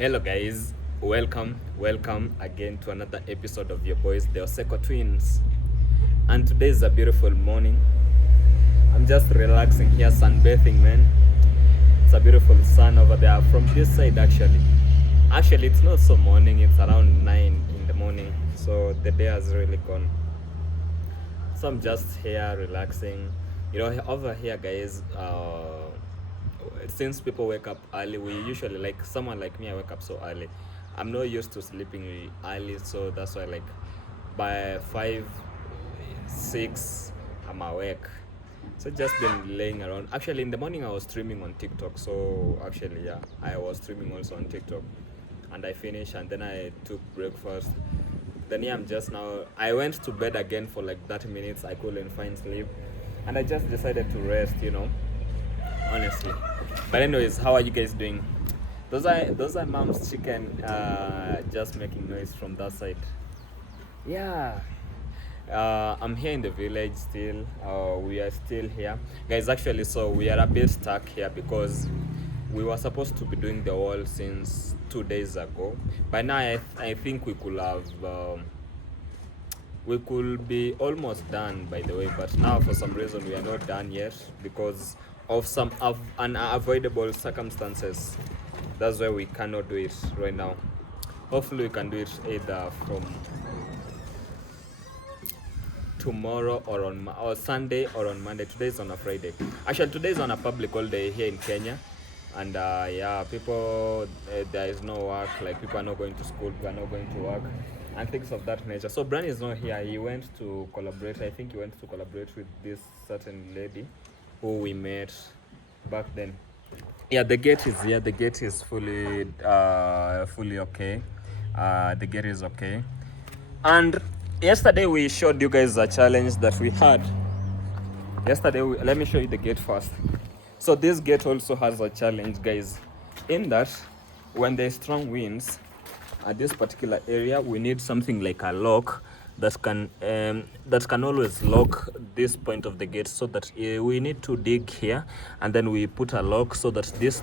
Hello guys, welcome again to another episode of your boys, the Oseko Twins. And today is a beautiful morning. I'm just relaxing here, sunbathing, man. It's a beautiful sun over there from this side actually. Actually, it's not so morning, it's around 9 in the morning, so the day has really gone. So I'm just here relaxing. Over here, guys, since people wake up early, we usually, like someone like me, I wake up so early. I'm not used to sleeping early, so that's why, like, by 5 6 I'm awake. So just been laying around. Actually, in the morning I was streaming on TikTok. So actually, yeah, I was streaming also on TikTok, and I finished, and then I took breakfast. Then yeah, I'm just now. I went to bed again for like 30 minutes. I couldn't find sleep, and I just decided to rest. Honestly. But anyways, how are you guys doing? Those are mom's chicken just making noise from that side. Yeah. I'm here in the village still. We are still here, guys. Actually, so we are a bit stuck here because we were supposed to be doing the wall since 2 days ago. By now, I think we could be almost done, by the way. But now, for some reason, we are not done yet because of some unavoidable circumstances. That's why we cannot do it right now. Hopefully, we can do it either from tomorrow or Sunday or on Monday. Today is on a Friday. Actually, today is on a public holiday here in Kenya, and yeah, people there is no work. Like, people are not going to school, people are not going to work, and things of that nature. So Brian is not here. He went to collaborate. I think he went to collaborate with this certain lady who we met back then. Yeah, the gate is here. The gate is fully okay. The gate is okay. And yesterday we showed you guys a challenge that we had. Let me show you the gate first. So this gate also has a challenge, guys, in that when there's strong winds at this particular area, we need something like a lock that can always lock this point of the gate, so that we need to dig here, and then we put a lock so that this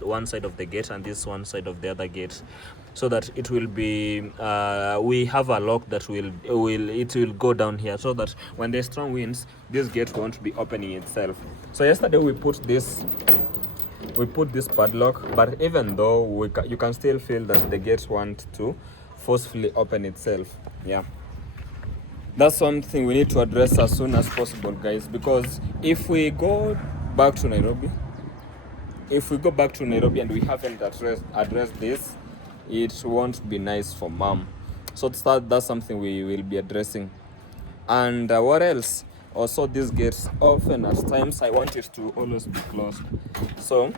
one side of the gate and this one side of the other gate, so that it will be we have a lock that will go down here, so that when there's strong winds, this gate won't be opening itself. So yesterday we put this padlock, but even though you can still feel that the gate want to forcefully open itself. Yeah, that's something we need to address as soon as possible, guys, because if we go back to Nairobi and we haven't addressed this, it won't be nice for mom. So that's something we will be addressing. And what else? Also, these gates, often at times I want it to always be closed. So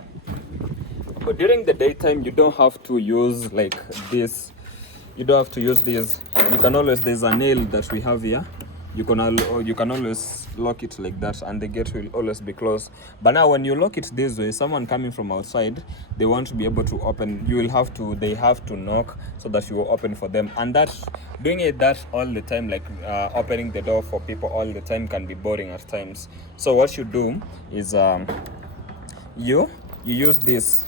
but during the daytime, you don't have to use like this. You don't have to use this. You can always, there's a nail that we have here. You can always lock it like that, and the gate will always be closed. But now when you lock it this way, someone coming from outside, they want to be able to open. They have to knock so that you will open for them. And doing that all the time, like opening the door for people all the time, can be boring at times. So what you do is you use this.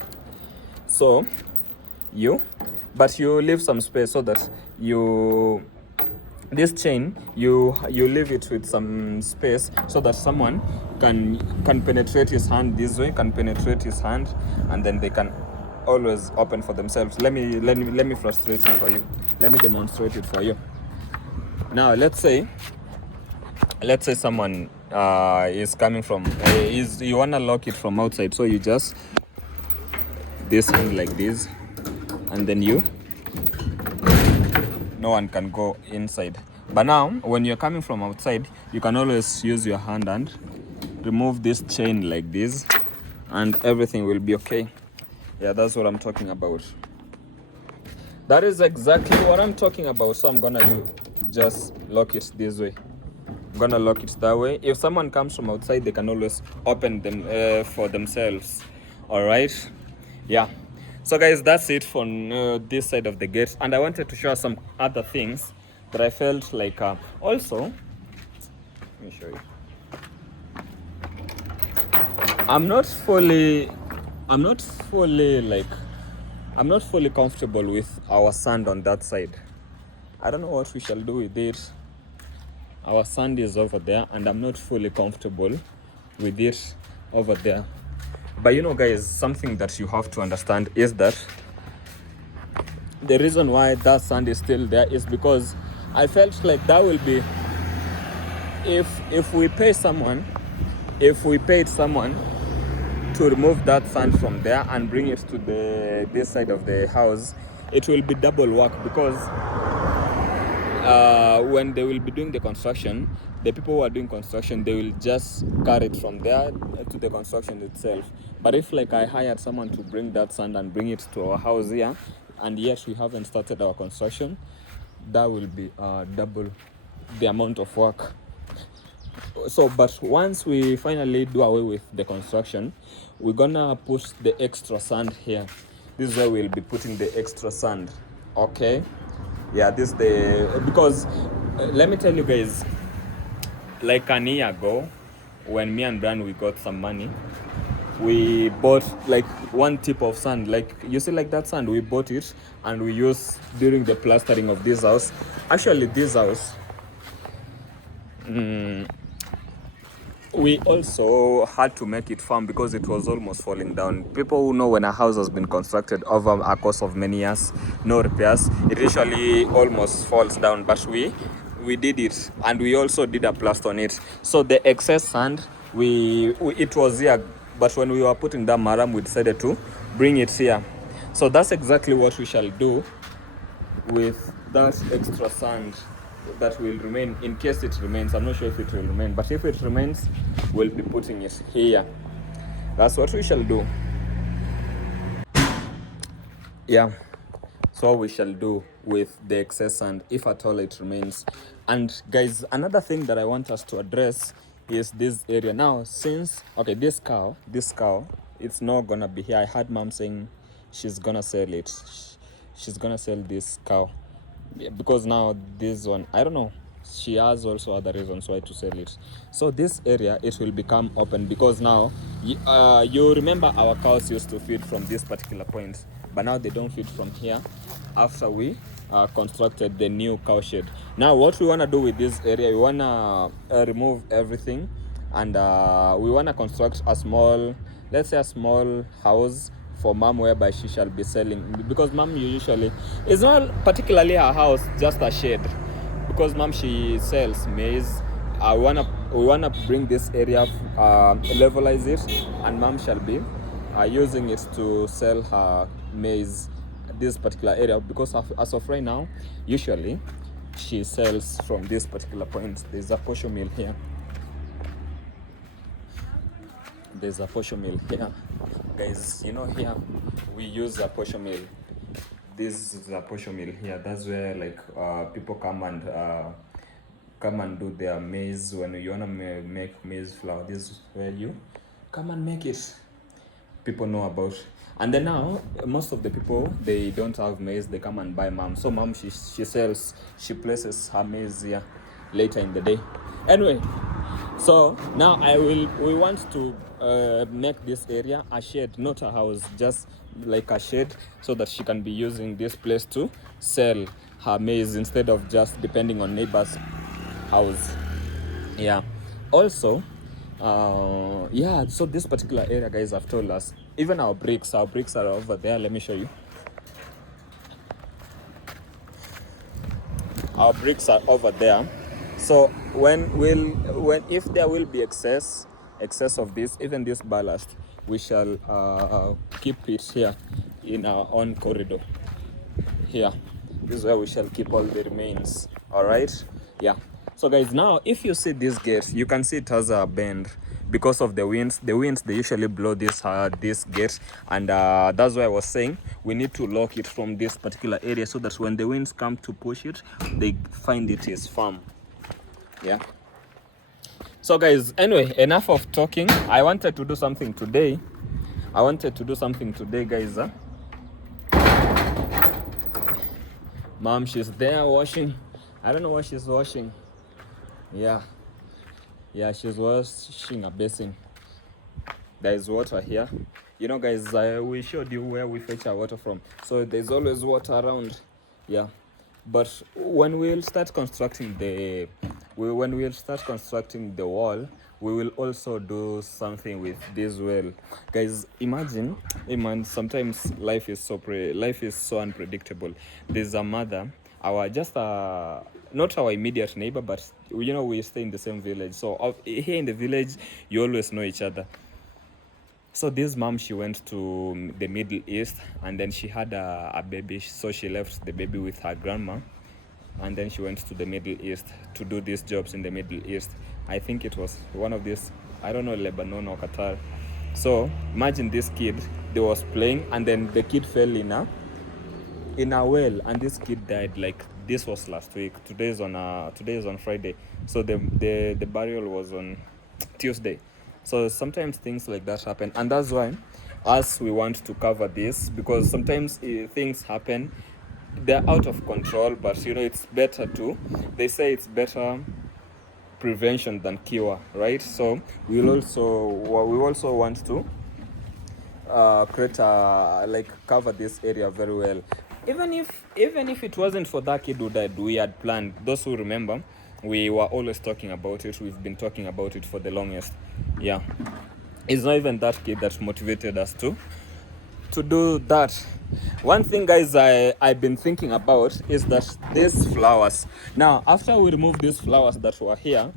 So but you leave some space so that this chain you leave it with some space so that someone can penetrate his hand this way, and then they can always open for themselves. Let me frustrate it for you. Let me demonstrate it for you. Now let's say someone is coming from you want to lock it from outside, so you just this hand like this, and then no one can go inside. But now when you're coming from outside, you can always use your hand and remove this chain like this, and everything will be okay. Yeah, that's what I'm talking about. That is exactly what I'm talking about. So I'm gonna just lock it this way. I'm gonna lock it that way. If someone comes from outside, they can always open them for themselves. All right. Yeah, so guys, that's it for this side of the gate, and I wanted to show some other things that I felt like also, let me show you. I'm not fully like I'm not fully comfortable with our sand on that side. I don't know what we shall do with it. Our sand is over there and I'm not fully comfortable with it over there. But you know guys, something that you have to understand is that the reason why that sand is still there is because I felt like that will be, if we paid someone to remove that sand from there and bring it to this side of the house, it will be double work, because when they will be doing the construction, the people who are doing construction, they will just carry it from there to the construction itself. But if like I hired someone to bring that sand and bring it to our house here, and yet we haven't started our construction, that will be double the amount of work. So but once we finally do away with the construction, we're gonna put the extra sand here. This is where we'll be putting the extra sand. Okay, yeah, this because let me tell you guys, like an year ago, when me and Brian we got some money, we bought like one tip of sand, like you see, like that sand, we bought it and we used during the plastering of this house. Actually this house, we also had to make it firm because it was almost falling down. People who know when a house has been constructed over a course of many years, no repairs, it usually almost falls down. But we did it, and we also did a plaster on it. So the excess sand, it was here, but when we were putting that maram, we decided to bring it here. So that's exactly what we shall do with that extra sand that will remain, in case it remains. I'm not sure if it will remain, but if it remains, we'll be putting it here. That's what we shall do. Yeah, so we shall do with the excess sand, if at all it remains. And guys, another thing that I want us to address is this area now. Since this cow, it's not gonna be here. I heard mom saying she's gonna sell it. She's gonna sell this cow, because now this one, I don't know, she has also other reasons why to sell it. So this area, it will become open, because now you remember our cows used to feed from this particular point, but now they don't feed from here after we constructed the new cow shed. Now what we want to do with this area, we want to remove everything, and we want to construct a small, let's say a small house for mom, whereby she shall be selling, because mom usually, it's not particularly her house, just a shed, because mom, she sells maize. We wanna bring this area, levelize it, and mom shall be using it to sell her maize, this particular area, because as of right now, usually she sells from this particular point. There's a posho mill here. There's a posho mill here, guys. You know, here we use a posho mill. This is a posho mill here. That's where like people come and do their maize. When you wanna make maize flour, this is where you come and make it. People know about. And then now most of the people, they don't have maize, they come and buy mom. So mom, she sells, she places her maize here later in the day. Anyway, so now we want to make this area a shed, not a house, just like a shed, so that she can be using this place to sell her maize instead of just depending on neighbors' house. Yeah, also yeah, so this particular area, guys, have told us, even our bricks are over there. Let me show you. Our bricks are over there. So if there will be excess of this, even this ballast, we shall keep it here in our own corridor here. This is where we shall keep all the remains. All right, yeah. So guys, now if you see this gate, you can see it has a bend because of the winds. The winds, they usually blow this gate, and that's why I was saying we need to lock it from this particular area, so that when the winds come to push it, they find it is firm. Yeah. So guys, anyway, enough of talking. I wanted to do something today. Guys. Mom, she's there washing. I don't know what she's washing. Yeah, she's washing a basin. there is water here. You know, guys, we showed you where we fetch our water from, so there's always water around. Yeah, but when we'll start constructing when we'll start constructing the wall, we will also do something with this well. Guys, imagine, sometimes life is so unpredictable. There's a mother, our just not our immediate neighbor, but you know, we stay in the same village, so here in the village you always know each other. So this mom, she went to the Middle East, and then she had a baby, so she left the baby with her grandma, and then she went to the Middle East to do these jobs in the Middle East. I think it was one of these, I don't know, Lebanon or Qatar. So imagine this kid, they was playing, and then the kid fell in a well, and this kid died. Like, this was last week. Today is on Friday, so the burial was on Tuesday. So sometimes things like that happen, and that's why us, we want to cover this, because sometimes things happen, they're out of control, but you know, it's better to, they say it's better prevention than cure, right? So we also want to create cover this area very well. Even if it wasn't for that kid who died, we had planned. Those who remember, we were always talking about it. We've been talking about it for the longest. Yeah, it's not even that kid that motivated us to do that. One thing, guys, I've been thinking about is that these flowers, now after we remove these flowers that were here,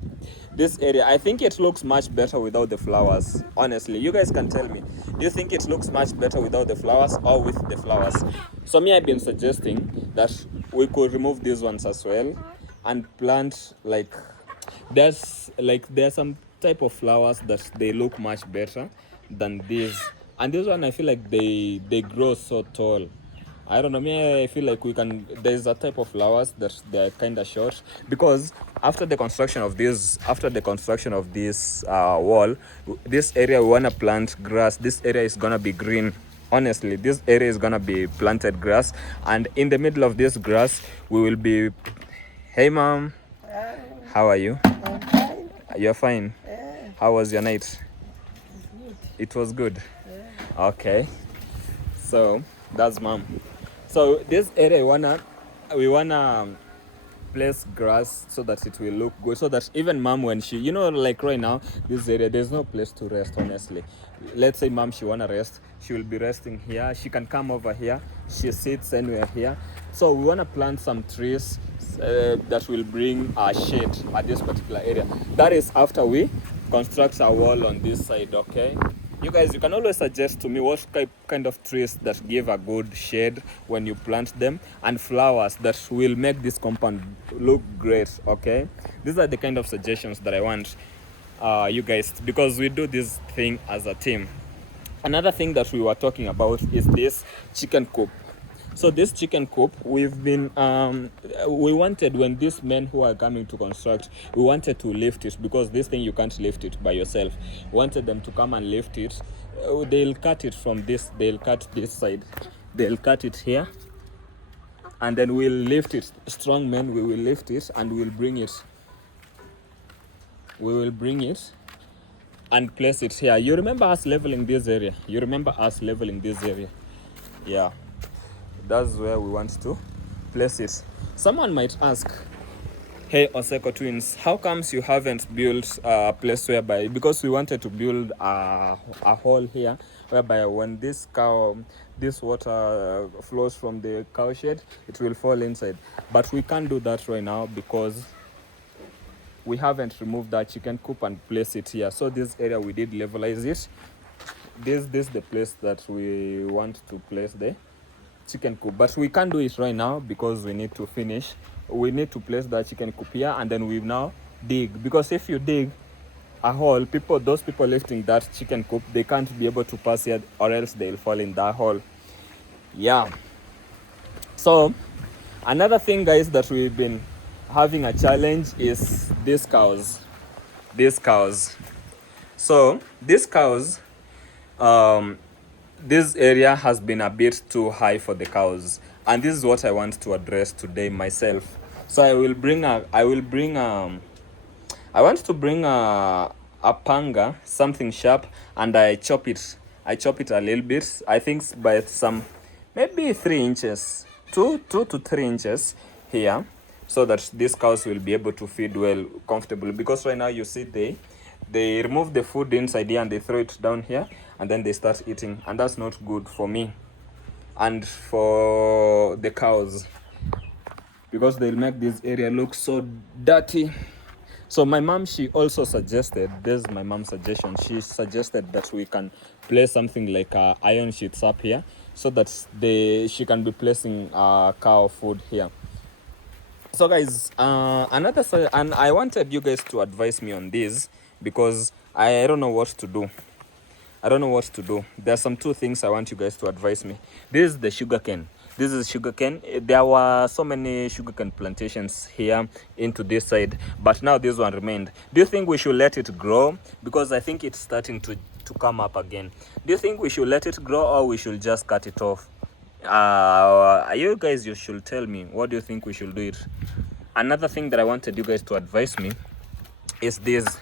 this area, I think it looks much better without the flowers. Honestly, you guys can tell me, do you think it looks much better without the flowers or with the flowers? So me, I've been suggesting that we could remove these ones as well and plant, there's some type of flowers that they look much better than these, and this one, I feel like they grow so tall. I don't know, me, I feel like there's a type of flowers that they're kind of short, because after the construction of this wall, this area, we want to plant grass. This area is gonna be green. Honestly, this area is gonna be planted grass, and in the middle of this grass, we will be, hey mom, how are you? I'm fine. You're fine? Yeah. How was your night? Good. It was good. Yeah. Okay, so that's mom. So this area, we wanna place grass so that it will look good, so that even mom, when she, you know, like right now, this area, there's no place to rest. Honestly, let's say mom, she wanna rest, she will be resting here. She can come over here, she sits anywhere here. So we wanna plant some trees that will bring a shade at this particular area. That is after we construct a wall on this side. Okay, you guys, you can always suggest to me what kind of trees that give a good shade when you plant them, and flowers that will make this compound look great. Okay, these are the kind of suggestions that I want you guys, because we do this thing as a team. Another thing that we were talking about is this chicken coop. So this chicken coop, we've been we wanted, when these men who are coming to construct, we wanted to lift it, because this thing, you can't lift it by yourself. We wanted them to come and lift it. They'll cut it from this, they'll cut this side, they'll cut it here, and then we'll lift it. Strong men, we will lift it, and we'll bring it and place it here. You remember us leveling this area? Yeah, that's where we want to place it. Someone might ask, hey Oseko twins, how comes you haven't built a place whereby, because we wanted to build a hole here, whereby when this water flows from the cow shed, it will fall inside. But we can't do that right now, because we haven't removed that chicken coop and place it here. So this area, we did levelize it. This is the place that we want to place the chicken coop, but we can't do it right now because we need to place that chicken coop here, and then we now dig, because if you dig a hole, those people lifting that chicken coop, they can't be able to pass here, or else they'll fall in that hole. Yeah, so another thing, guys, that we've been having a challenge is these cows. So these cows, this area has been a bit too high for the cows, and this is what I want to address today myself. So I want to bring a a panga, something sharp, and I chop it a little bit, I think by some maybe 3 inches, 2 to 3 inches here, so that these cows will be able to feed well comfortably, because right now you see they remove the food inside here and they throw it down here and then they start eating, and that's not good for me and for the cows, because they'll make this area look so dirty. So my mom, she also suggested, this is my mom's suggestion, she suggested that we can place something like iron sheets up here, so that she can be placing cow food here. So guys, and I wanted you guys to advise me on this, because I don't know what to do. There are some 2 things I want you guys to advise me. This is the sugarcane. This is sugarcane. There were so many sugarcane plantations here into this side, but now this one remained. Do you think we should let it grow? Because I think it's starting to come up again. Do you think we should let it grow, or we should just cut it off? You guys, you should tell me, what do you think we should do it? Another thing that I wanted you guys to advise me is this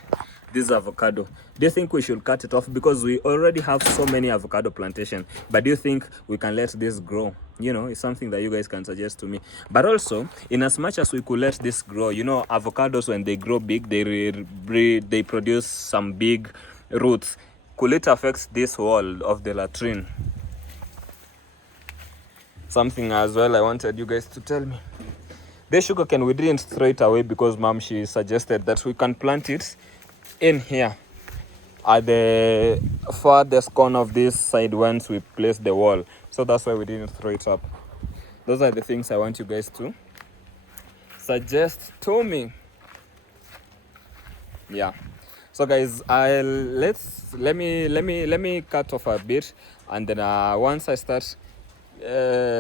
avocado. Do you think we should cut it off? Because we already have so many avocado plantation, but do you think we can let this grow? You know, it's something that you guys can suggest to me. But also, in as much as we could let this grow, you know, avocados, when they grow big, they produce some big roots. Could it affect this wall of the latrine? Something as well I wanted you guys to tell me. The sugarcane, we didn't throw it away, because mom, she suggested that we can plant it in here at the farthest corner of this side once we place the wall. So that's why we didn't throw it up. Those are the things I want you guys to suggest to me. Yeah. So guys, let me cut off a bit, and then once I start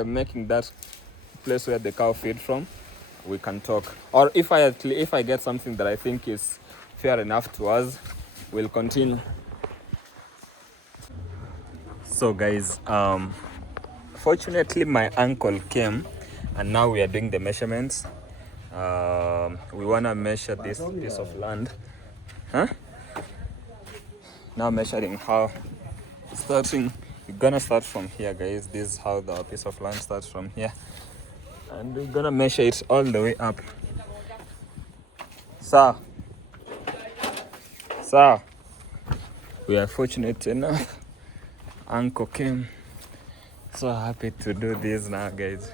making that place where the cow feed from, we can talk. Or if I get something that I think is fair enough to us, we'll continue. So guys, fortunately my uncle came, and now we are doing the measurements. We want to measure this piece of land. Now measuring how starting. We're gonna start from here, guys. This is how the piece of land starts, from here, and we're gonna measure it all the way up. So we are fortunate enough, uncle came. So happy to do this now, guys.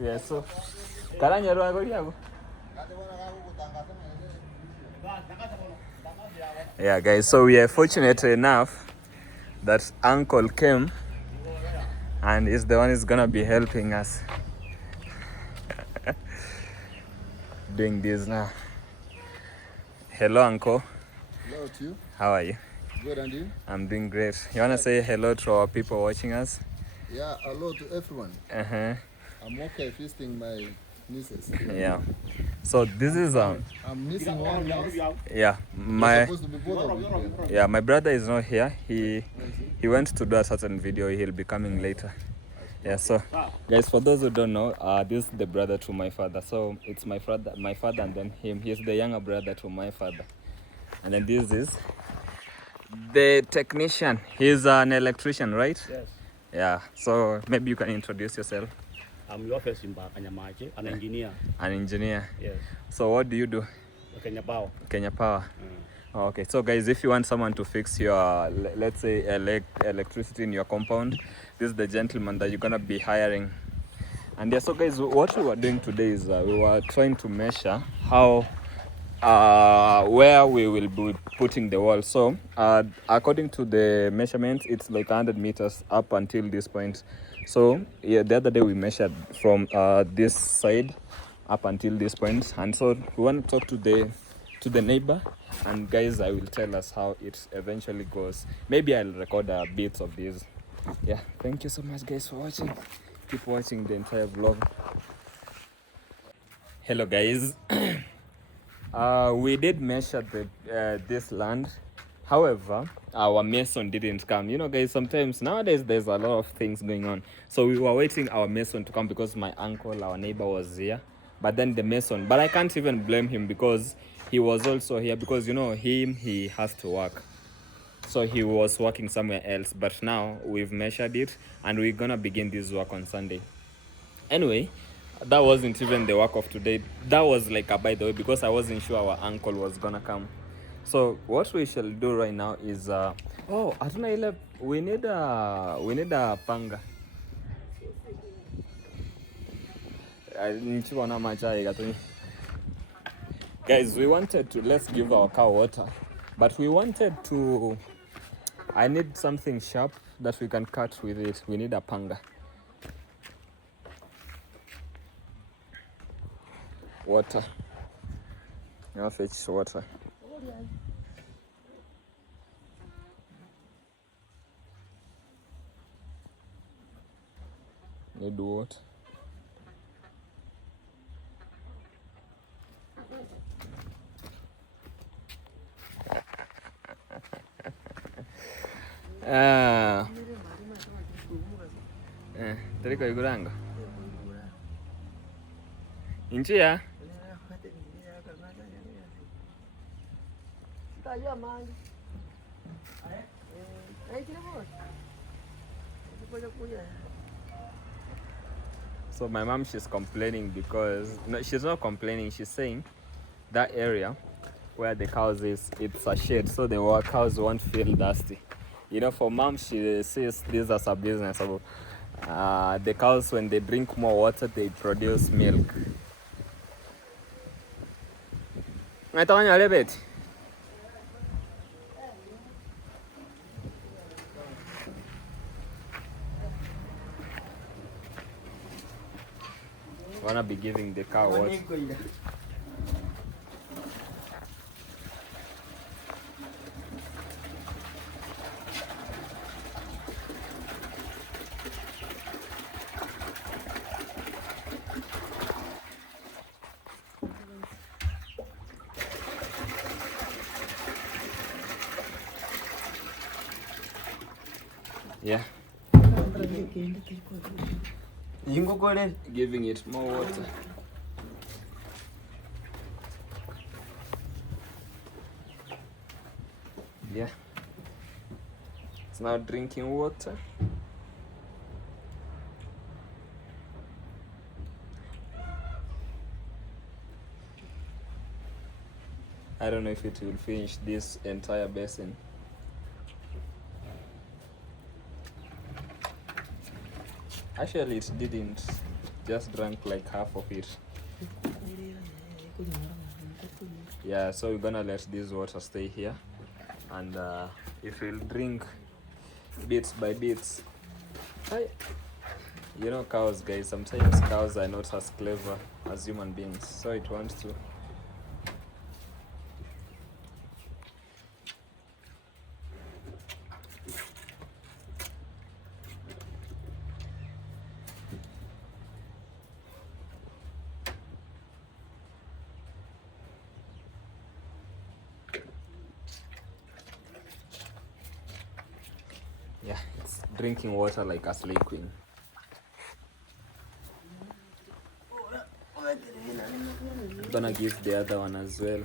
Yeah, so yeah, guys, so we are fortunate enough that uncle came, and is the one who's gonna be helping us doing this now. Hello, uncle. Hello to you. How are you? Good, and you? I'm doing great. You wanna say hello to our people watching us? Yeah, hello to everyone. I'm okay visiting my nieces. Yeah. So this is I'm missing one niece. yeah, You're supposed to be both of you here. yeah, my brother is not here. He went to do a certain video. He'll be coming later. Yeah, so guys, for those who don't know, this is the brother to my father. So it's my father, and then him. He's the younger brother to my father. And then this is the technician. He's an electrician, right? Yes. Yeah. So maybe you can introduce yourself. I'm Yofes Kanyamache, an engineer. An engineer. Yes. So what do you do? Kenya Power. Kenya Power. Oh, okay. So guys, if you want someone to fix your, let's say, electricity in your compound, this is the gentleman that you're gonna be hiring. And yeah, so guys, what we were doing today is we were trying to measure how where we will be putting the wall. So according to the measurements, it's like 100 meters up until this point. So yeah, the other day we measured from this side up until this point, and so we want to talk to the neighbor, and guys, I will tell us how it eventually goes. Maybe I'll record bits of this. Yeah, thank you so much, guys, for watching. Keep watching the entire vlog. Hello, guys. We did measure this land However, our mason didn't come. You know, guys, sometimes nowadays there's a lot of things going on. So we were waiting our mason to come because my uncle, our neighbor, was here. But then the mason, but I can't even blame him because he was also here because, you know, he has to work. So he was working somewhere else. But now we've measured it and we're gonna begin this work on Sunday. Anyway, that wasn't even the work of today. That was like a by the way because I wasn't sure our uncle was gonna come. So what we shall do right now is we need a panga. Guys, we wanted to let's give our cow water, but we wanted to I need something sharp that we can cut with it. We need a panga. Water. I'll fetch water. Need water. Teriko iguranga. Inchi ya? So my mom, she's complaining because no, she's not complaining. She's saying that area where the cows is, it's a shade, so the cows won't feel dusty. You know, for mom, she sees this as a business. So, the cows, when they drink more water, they produce milk. Wanna be giving the cow water. Yeah. Giving it more water. Yeah. It's now drinking water. I don't know if it will finish this entire basin. Actually, it didn't. Just drank like half of it. Yeah, so we're gonna let this water stay here, and if we'll drink bits by bits. You know, cows, guys, sometimes cows are not as clever as human beings, so it wants to. Yeah, it's drinking water like a slay queen. I'm gonna give the other one as well.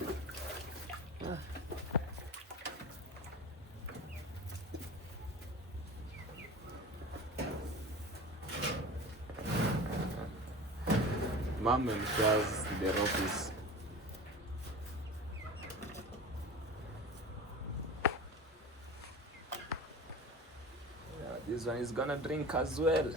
Mom ensures the ropies. This one is gonna drink as well.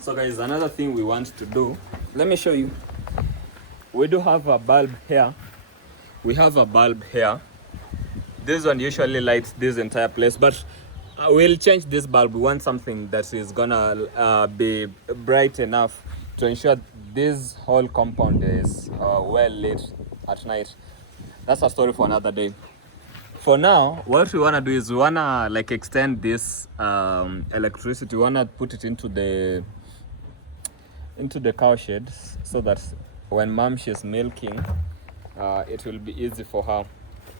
So guys, another thing we want to do, let me show you. We do have a bulb here. We have a bulb here. This one usually lights this entire place, but we'll change this bulb. We want something that is gonna be bright enough to ensure this whole compound is well lit at night. That's a story for another day. for now, what we wanna do is we wanna like extend this electricity. We wanna put it into the cow shed so that when mom she's milking, it will be easy for her.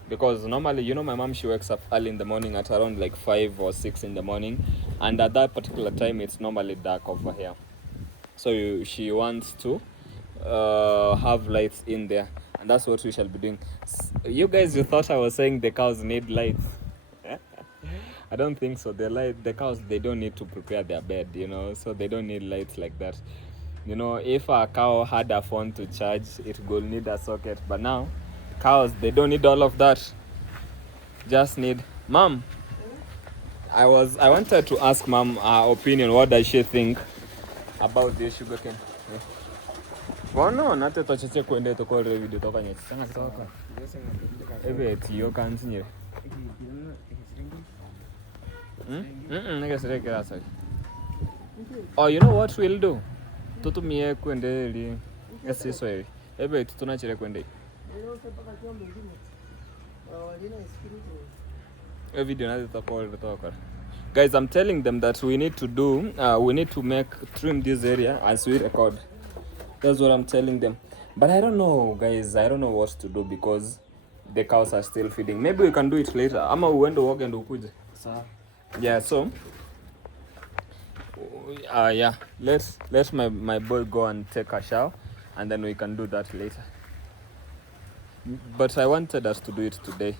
Because normally, you know, my mom, she wakes up early in the morning at around like 5 or 6 in the morning, and at that particular time it's normally dark over here. So she wants to have lights in there, and that's what we shall be doing. You guys, you thought I was saying the cows need lights. I don't think so. The cows, they don't need to prepare their bed, you know, so they don't need lights like that. You know, if a cow had a phone to charge, it would need a socket. But now, cows, they don't need all of that. Just need... Mom, I wanted to ask Mom her opinion. What does she think about this sugarcane? Bono nate tocheche kwende to call video to kanye tsanga toka. Ebe tiyo kansinyire. Oh, you know what we'll do? Tutumie kwende li. Esi soe. Ebe tunachire kwende. A video nate to call toka. Guys, I'm telling them that we need to trim this area as we record. That's what I'm telling them. But I don't know, guys. I don't know what to do because the cows are still feeding. Maybe we can do it later. Ama uende walk and ukuje. Yeah, so yeah, let my boy go and take a shower, and then we can do that later. But I wanted us to do it today.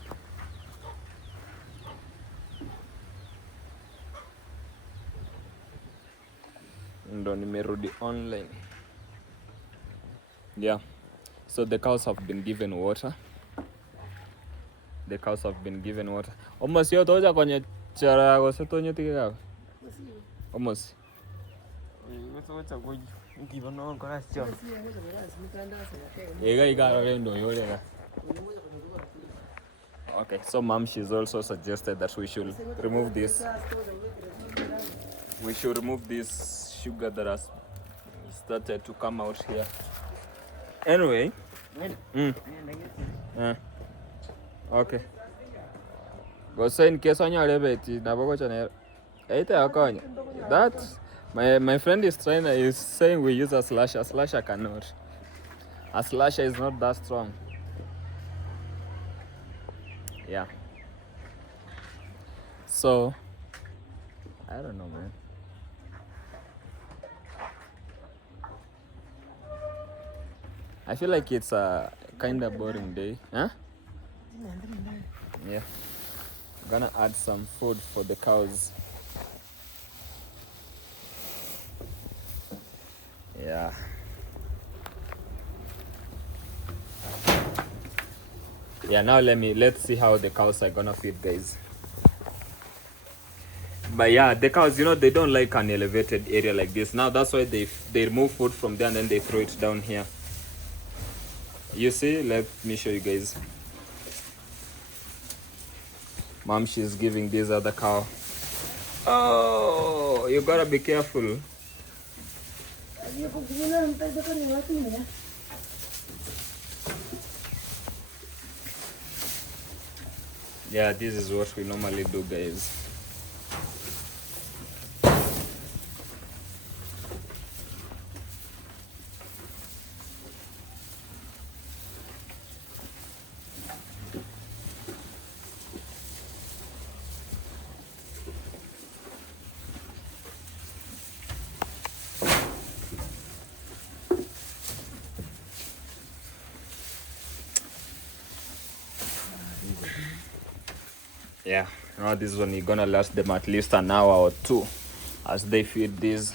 Ndo nimerudi online. Yeah, so the cows have been given water. Almost yo toja kwenye chara go se tonyo tika. Almost. Okay, so Mom, she's also suggested that we should remove this. We should remove this sugar that has started to come out here. Anyway. Okay. Go say in case on your rebeti na boko chane. Eite akonya. That my friend is saying we use a slasher. A slasher cannot. A slasher is not that strong. Yeah. So I don't know, man. I feel like it's a kind of boring day. Huh? Yeah. I'm gonna add some food for the cows. Yeah. Yeah, now let's see how the cows are gonna feed, guys. But yeah, the cows, you know, they don't like an elevated area like this. Now that's why they remove food from there and then they throw it down here. You see, let me show you guys. Mom, she's giving this other cow. Oh, you gotta be careful. Yeah, this is what we normally do, guys. Yeah, now this one you're gonna last them at least an hour or two as they feed these.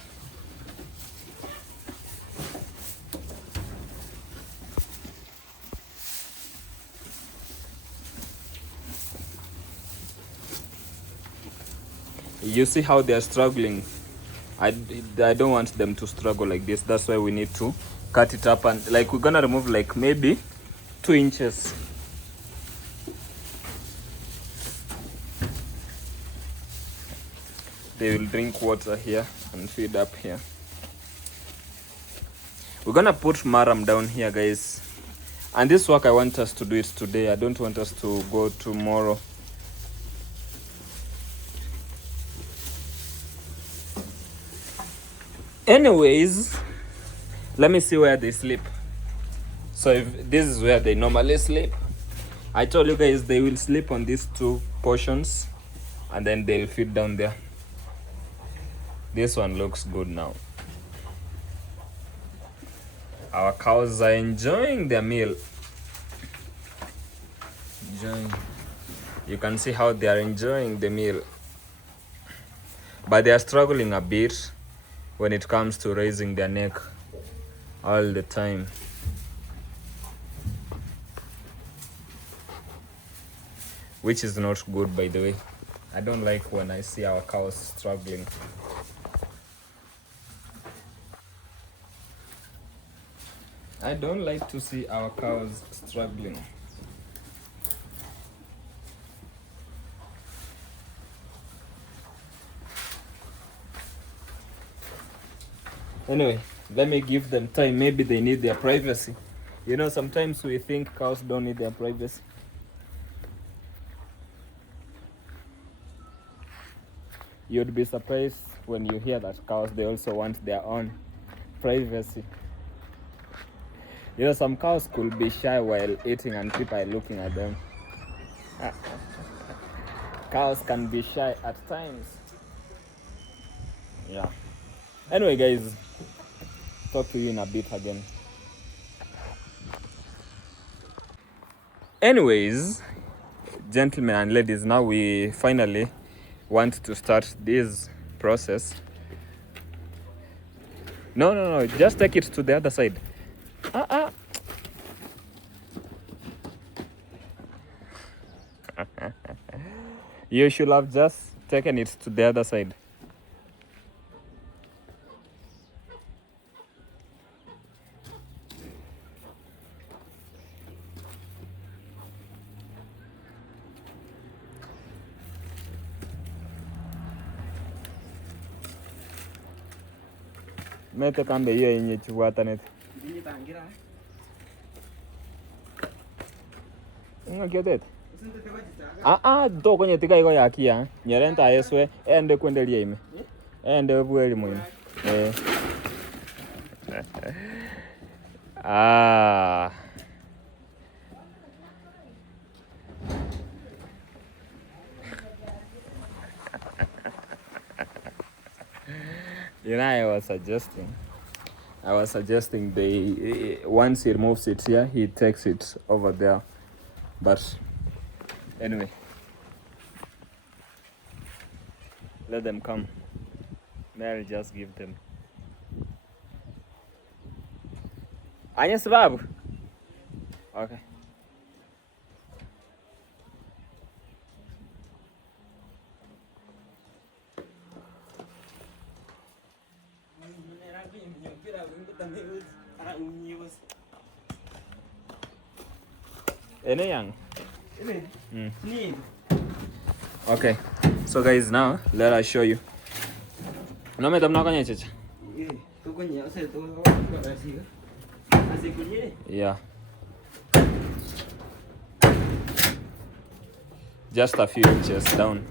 You see how they are struggling. I don't want them to struggle like this. That's why we need to cut it up, and like we're gonna remove like maybe 2 inches. They will drink water here and feed up here. We're gonna put maram down here, guys. And this work I want us to do it today. I don't want us to go tomorrow. Anyways, let me see where they sleep. So if this is where they normally sleep, I told you guys they will sleep on these two portions and then they'll feed down there. This one looks good now. Our cows are enjoying their meal. You can see how they are enjoying the meal. But they are struggling a bit when it comes to raising their neck all the time. Which is not good, by the way. I don't like when I see our cows struggling. I don't like to see our cows struggling. Anyway, let me give them time. Maybe they need their privacy. You know, sometimes we think cows don't need their privacy. You'd be surprised when you hear that cows, they also want their own privacy. You know, some cows could be shy while eating and people are looking at them. Cows can be shy at times. Yeah. Anyway, guys, talk to you in a bit again. Anyways, gentlemen and ladies, now we finally want to start this process. No, just take it to the other side. You should have just taken it to the other side. Mete kambe hiyo yenye chiwatanet. Ngakiotet. Do kwenye tika iko yakia. Nyerenta yeswe ende kwendelia ime. Ende bweli mwini. You know, I was suggesting they once he removes it here, he takes it over there. But anyway, let them come. Mary, just give them. Anya sababu? Okay. Okay, so guys, now let us show you. No me tamna kanya chicha. Yeah. Just a few inches down.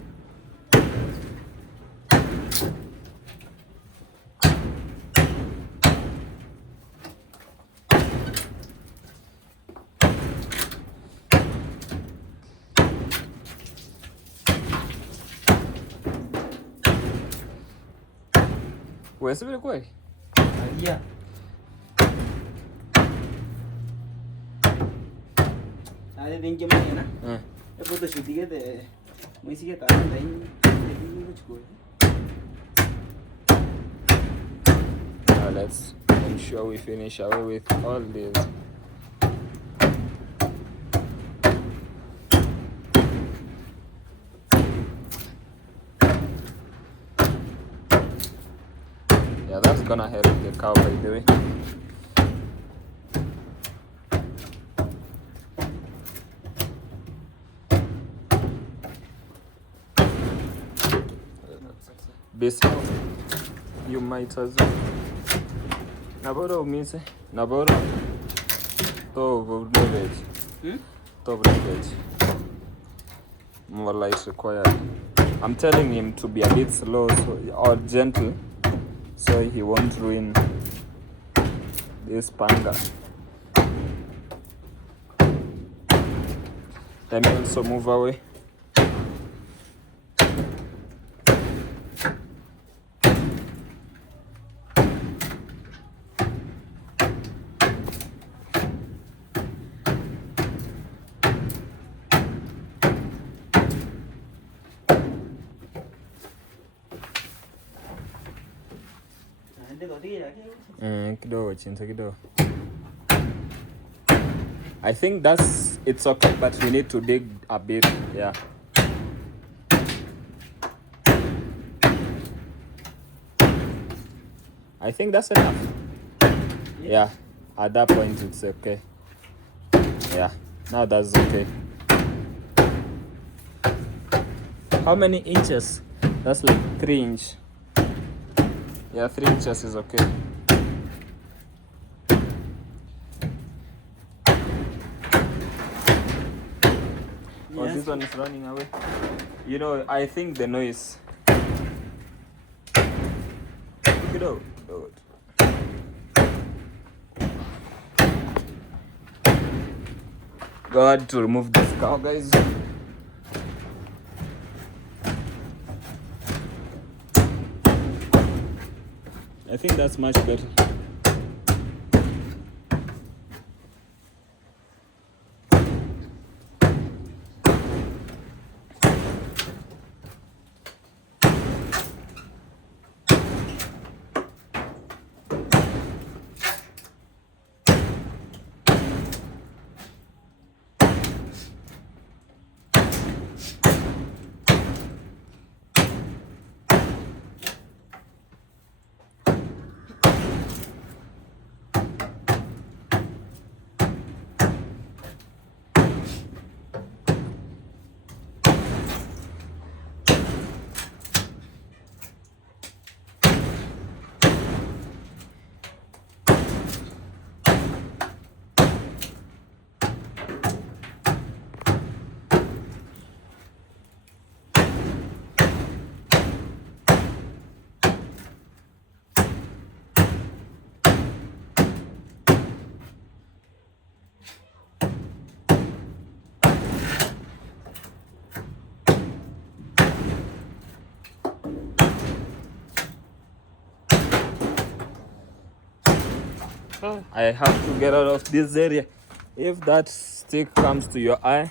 Where's the way? Yeah. I think you might know. I put the shoot together. We see it. Let's ensure we finish away with all this. Yeah, that's gonna help the cow, by the way. Basic, you might as well. Naboro umise, naboro. To village. To village. More light required. I'm telling him to be a bit slow or gentle so he won't ruin this panga. Let me also move away. Kidogo chinza kidogo. I think it's okay, but we need to dig a bit. Yeah. I think that's enough. Yeah. At that point it's okay. Yeah. Now that's okay. How many inches? That's like 3 inch. Yeah, 3 inches is okay. Oh, Yes. this one is running away. You know, I think the noise. Look it out. Go ahead to remove this cow, guys. I think that's much better. I have to get out of this area. If that stick comes to your eye,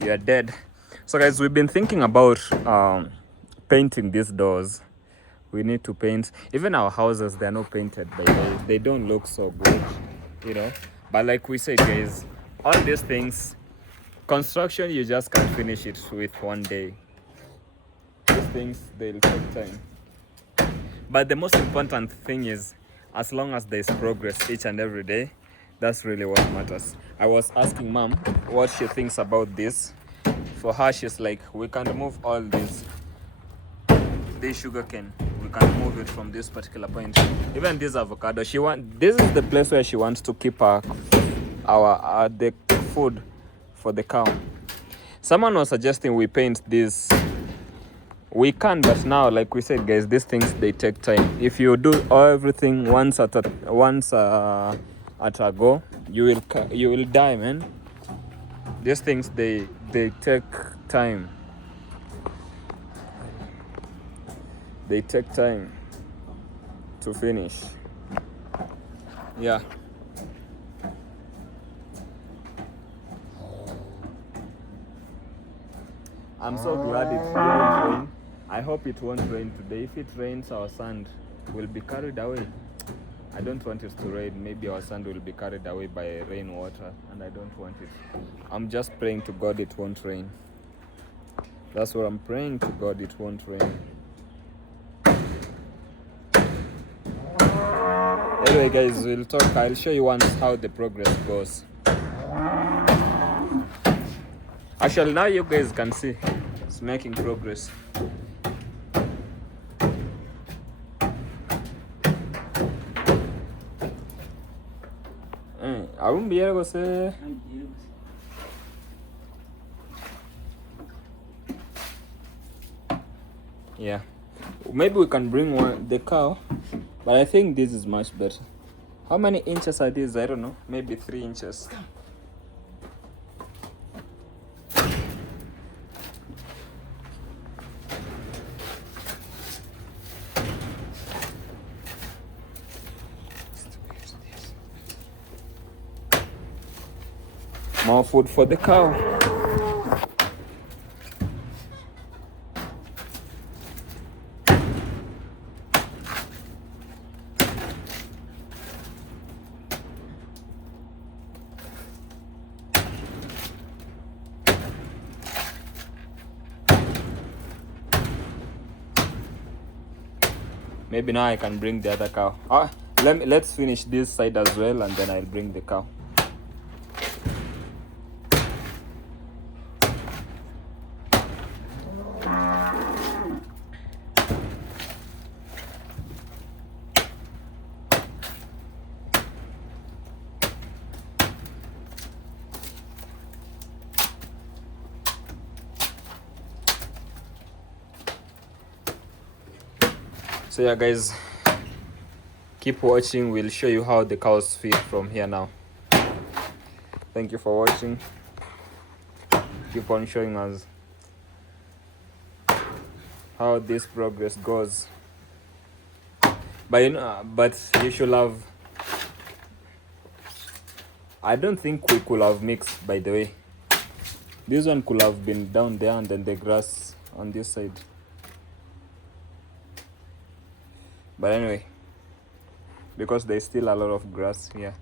you're dead. So guys, we've been thinking about painting these doors. We need to paint. Even our houses, they're not painted by the way. They don't look so good, you know. But like we said, guys, all these things, construction, you just can't finish it with one day. These things, they'll take time. But the most important thing is, as long as there's progress each and every day, that's really what matters. I was asking mom what she thinks about this. For her, she's like, we can remove all this sugar cane. We can remove it from this particular point. Even this avocado, this is the place where she wants to keep the food for the cow. Someone was suggesting we paint this. We can, but now, like we said, guys, these things, they take time. If you do everything once at a go, you will die, man. These things, they take time. They take time to finish. Yeah. I'm so glad it didn't rain. I hope it won't rain today. If it rains, our sand will be carried away. I don't want it to rain. Maybe our sand will be carried away by rainwater, and I don't want it. I'm just praying to God it won't rain. That's what I'm praying to God, it won't rain. Anyway, guys, we'll talk. I'll show you once how the progress goes. Actually, now you guys can see it's making progress. I won't be able to say. Yeah. Maybe we can bring the cow, but I think this is much better. How many inches are these? I don't know. Maybe 3 inches. More food for the cow. Maybe now I can bring the other cow. Let's finish this side as well, and then I'll bring the cow. So yeah guys, keep watching. We'll show you how the cows feed from here now. Thank you for watching. Keep on showing us how this progress goes. But you should have, I don't think we could have mixed, by the way. This one could have been down there and then the grass on this side. But anyway, because there's still a lot of grass here.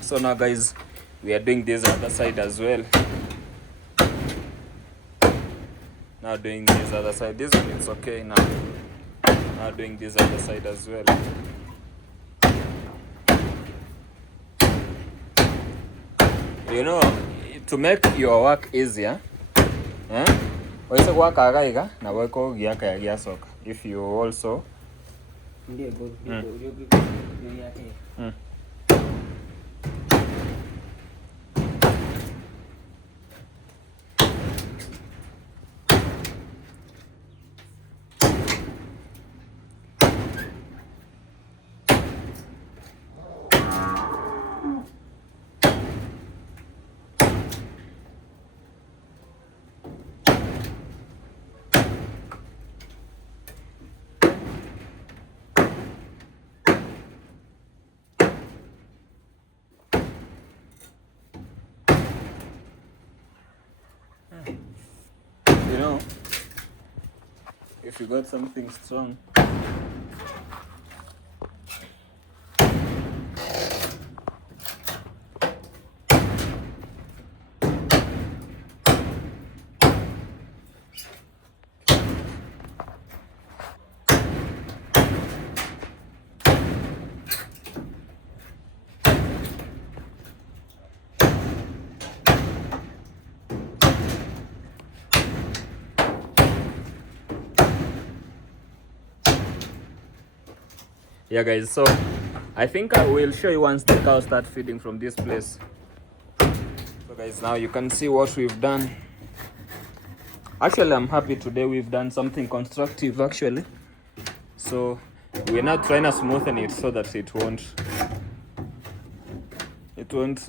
So now guys, we are doing this other side as well. Now doing this other side. This one is okay now. Now doing this other side as well. You know, to make your work easier, work na weko giaka ya giasoka. If you also you know, if you got something strong, yeah guys, so I think I will show you once the cows start feeding from this place. So guys, now you can see what we've done. Actually, I'm happy today we've done something constructive actually. So we're now trying to smoothen it so that it won't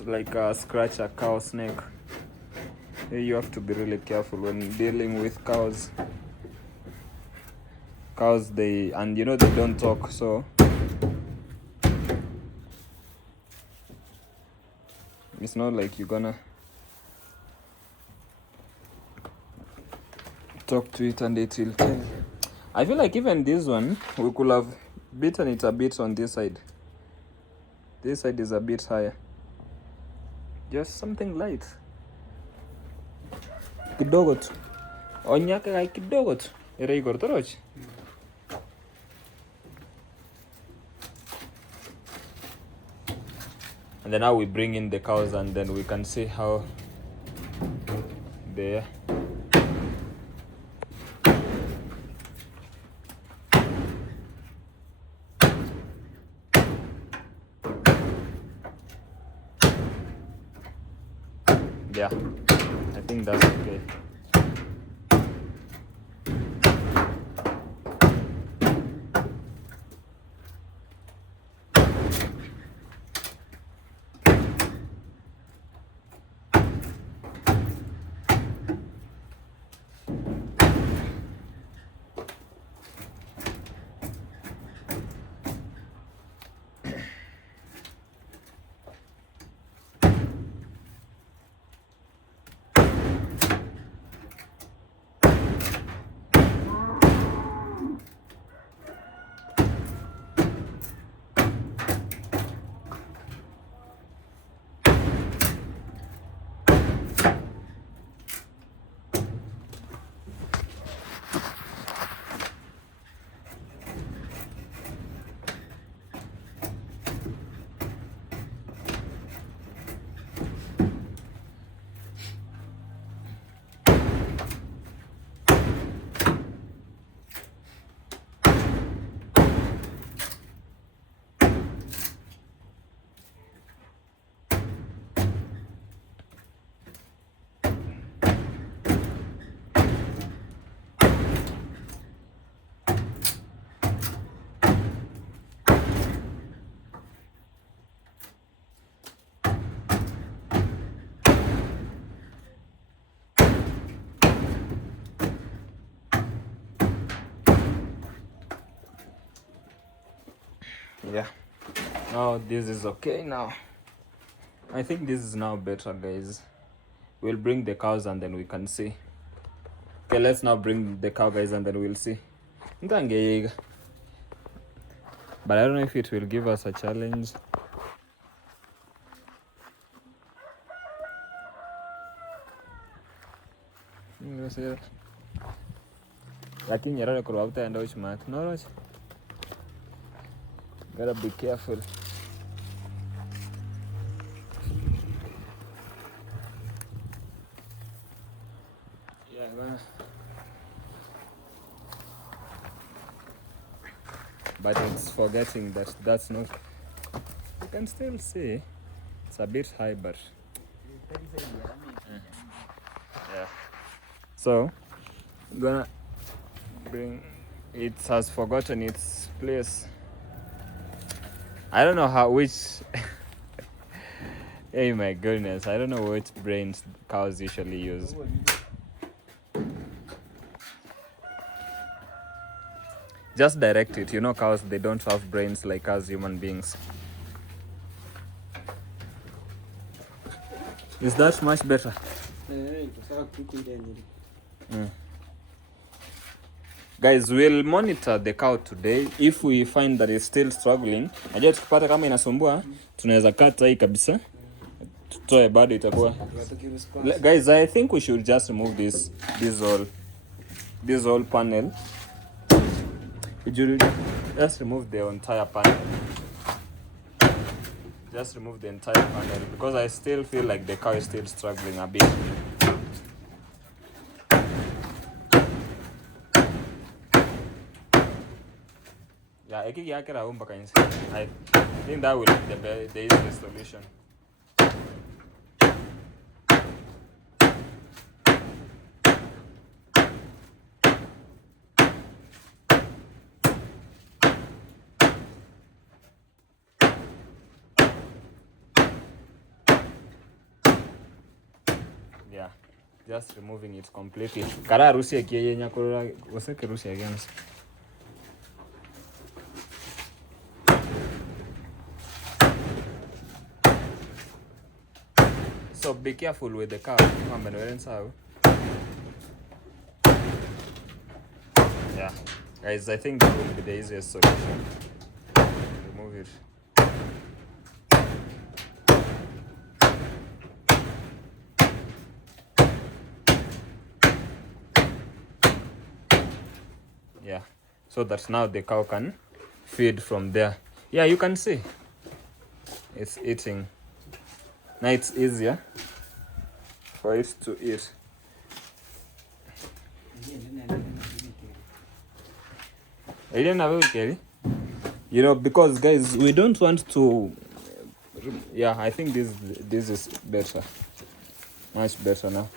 like scratch a cow's neck. You have to be really careful when dealing with cows. Cows, they don't talk, so it's not like you're gonna talk to it and it will tell. I feel like even this one, we could have beaten it a bit on this side. This side is a bit higher. Just something light. Kidogo tu. Onyaka kai kidogo tu. Ere igor toroch. And then now we bring in the cows and then we can see how they are. Yeah, I think that's okay. Yeah. Now this is okay now. I think this is now better, guys. We'll bring the cows and then we can see. Okay, let's now bring the cow, guys, and then we'll see. But I don't know if it will give us a challenge. Lakini nyarara kurwa utaenda uchimat. No, Roch. Gotta be careful. Yeah, but it's forgetting that that's not. You can still see it's a bit high, but yeah. So I'm gonna bring. It has forgotten its place. I don't know which. Hey, my goodness! I don't know which brains cows usually use. Just direct it. You know, cows, they don't have brains like us human beings. Is that much better? Guys, we'll monitor the cow today. If we find that it's still struggling, najua tukipata kama inasumbua, tunaweza kata hii kabisa. Tutoe bado itakuwa. Guys, I think we should just remove this whole panel. Just remove the entire panel. Just remove the entire panel because I still feel like the cow is still struggling a bit. Yeah, I think that will be the easiest solution. Yeah, just removing it completely. Kara rusi akiye nyakorora oseke rusi again. So be careful with the cow. Yeah, guys, I think that will be the easiest solution. Remove it. Yeah, so that now the cow can feed from there. Yeah, you can see it's eating. Now it's easier for it to eat. You know, because guys, we don't want to. Yeah, I think this is better, much better now.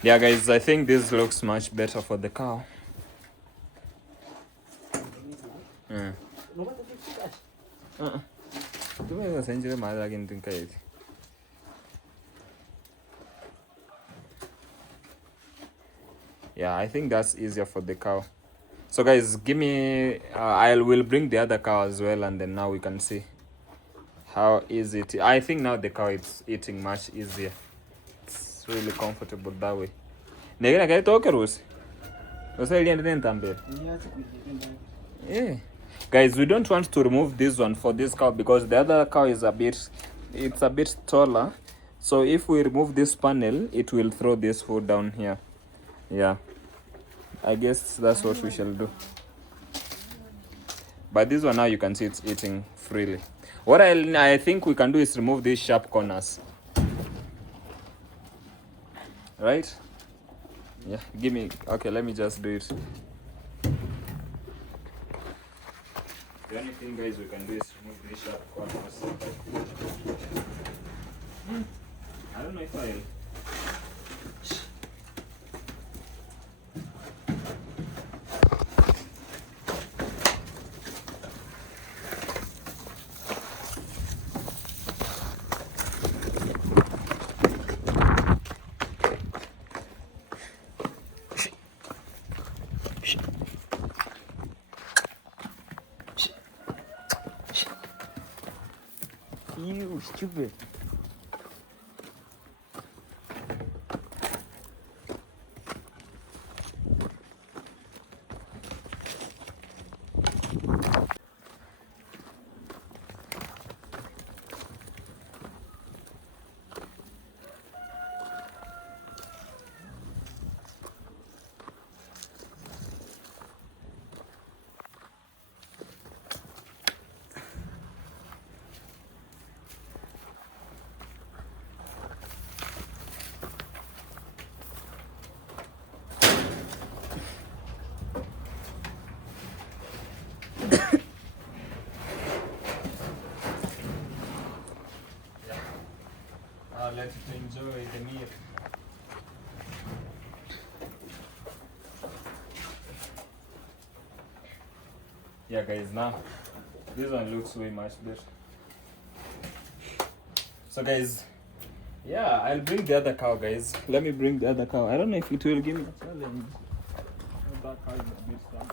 Yeah, guys, I think this looks much better for the cow. Yeah, I think that's easier for the cow. So guys, give me I will bring the other cow as well, and then now we can see how easy it is. I think now the cow is eating much easier. It's really comfortable that way. Yeah. Guys, we don't want to remove this one for this cow because the other cow is a bit taller. So if we remove this panel, it will throw this food down here. Yeah, I guess that's what we shall do. But this one now you can see it's eating freely. What I think we can do is remove these sharp corners. Right? Yeah, give me. Okay, let me just do it. The only thing, guys, we can do is remove these sharp corners. I don't know if I'll. You stupid. Let's enjoy the meal. Yeah guys, now this one looks way much better. So guys, yeah, I'll bring the other cow guys. Let me bring the other cow. I don't know if it will give me a challenge. That cow is a bit strong.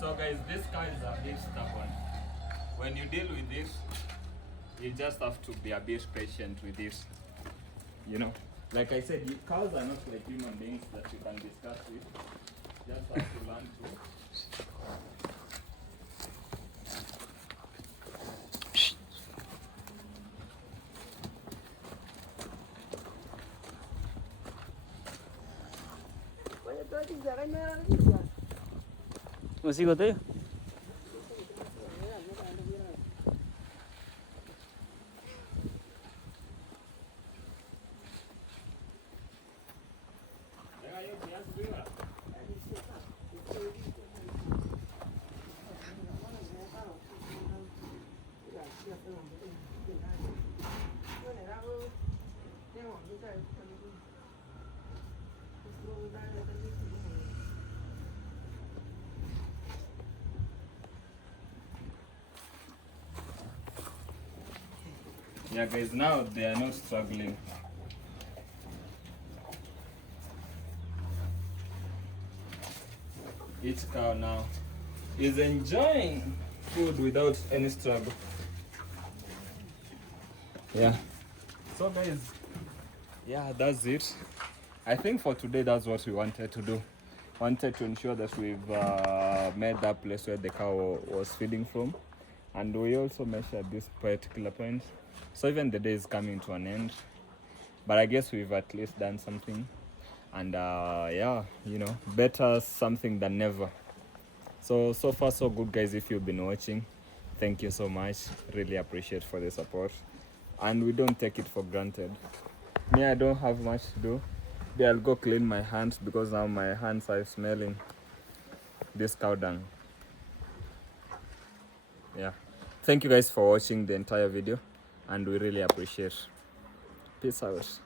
So guys, this cow is a bit stubborn. When you deal with this, you just have to be a bit patient with this. You know, like I said, cows are not like human beings that you can discuss with. Just have to learn to. Masih kata ya? Yeah guys, now they are not struggling. Each cow now is enjoying food without any struggle. Yeah. So guys, yeah, that's it. I think for today that's what we wanted to do. Wanted to ensure that we've made that place where the cow was feeding from, and we also measured this particular point. So even the day is coming to an end, but I guess we've at least done something, and yeah, you know, better something than never. So far so good guys. If you've been watching, thank you so much. Really appreciate for the support, and we don't take it for granted. Me, I don't have much to do. Then I'll go clean my hands because now my hands are smelling this cow dung. Yeah, thank you guys for watching the entire video, and we really appreciate. Peace out.